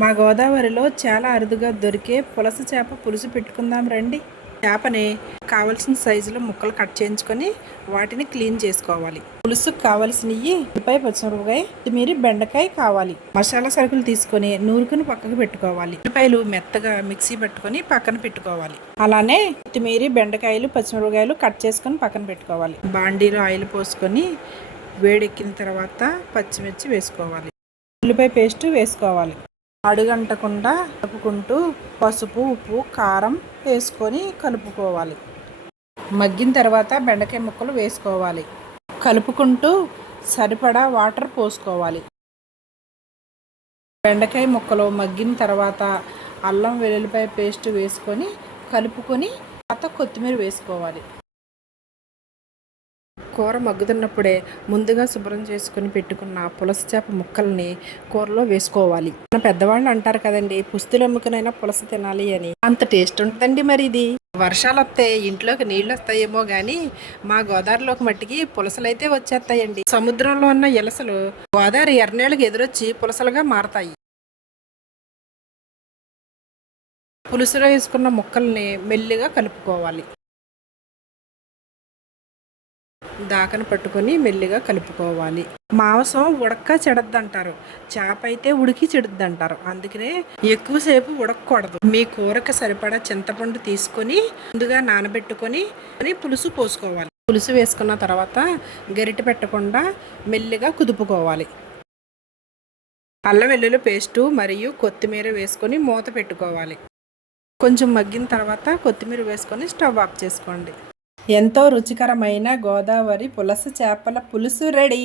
మా గోదావరిలో చాలా అరుదుగా దొరికే పులస చేప పులుసు పెట్టుకుందాం రండి. చేపని కావలసిన సైజులో ముక్కలు కట్ చేయించుకొని వాటిని క్లీన్ చేసుకోవాలి. పులుసుకు కావలసినవి ఉల్లిపాయ పచ్చిమిరపకాయ మీరు బెండకాయ కావాలి. మసాలా సరుకులు తీసుకొని నూరుకుని పక్కకు పెట్టుకోవాలి. ఉల్లిపాయలు మెత్తగా మిక్సీ పెట్టుకొని పక్కన పెట్టుకోవాలి. అలానే కొత్తిమీర బెండకాయలు పచ్చిమిరపకాయలు కట్ చేసుకొని పక్కన పెట్టుకోవాలి. బాండీలో ఆయిల్ పోసుకొని వేడెక్కిన తర్వాత పచ్చిమిర్చి వేసుకోవాలి. ఉల్లిపాయ పేస్ట్ వేసుకోవాలి. అడుగంటకుండా కలుపుకుంటూ పసుపు ఉప్పు కారం వేసుకొని కలుపుకోవాలి. మగ్గిన తర్వాత బెండకాయ ముక్కలు వేసుకోవాలి. కలుపుకుంటూ సరిపడా వాటర్ పోసుకోవాలి. బెండకాయ ముక్కలు మగ్గిన తర్వాత అల్లం వెల్లుల్లిపాయ పేస్ట్ వేసుకొని కలుపుకొని తర్వాత కొత్తిమీర వేసుకోవాలి. కూర మగ్గుతున్నప్పుడే ముందుగా శుభ్రం చేసుకుని పెట్టుకున్న పులస చేప ముక్కల్ని కూరలో వేసుకోవాలి. మన పెద్దవాళ్ళు అంటారు కదండి పుస్తులు అమ్ముకునైనా పులస తినాలి అని. అంత టేస్ట్ ఉంటుందండి మరి ఇది వర్షాలు వస్తే ఇంట్లోకి నీళ్ళు వస్తాయేమో కానీ మా గోదావరిలోకి మట్టికి పులసలు అయితే వచ్చేస్తాయండి. సముద్రంలో ఉన్న ఇలసలు గోదావరి ఎర్రనేళ్ళకి ఎదురొచ్చి పులసలుగా మారతాయి. పులుసులో వేసుకున్న ముక్కల్ని మెల్లిగా కలుపుకోవాలి. దాకన పట్టుకొని మెల్లిగా కలుపుకోవాలి. మాంసం ఉడక్క చెడద్దంటారు. చేప అయితే ఉడికి చెడుద్దంటారు. అందుకనే ఎక్కువసేపు ఉడకకూడదు. మీ కూరకు సరిపడా చింతపండు తీసుకొని ముందుగా నానబెట్టుకొని అని పులుసు పోసుకోవాలి. పులుసు వేసుకున్న తర్వాత గరిటె పెట్టకుండా మెల్లిగా కుదుపుకోవాలి. అల్లం వెల్లుల్లి పేస్టు మరియు కొత్తిమీర వేసుకొని మూత పెట్టుకోవాలి. కొంచెం మగ్గిన తర్వాత కొత్తిమీర వేసుకొని స్టవ్ ఆఫ్ చేసుకోండి. ఎంతో రుచికరమైన గోదావరి పులస చేపల పులుసు రెడీ.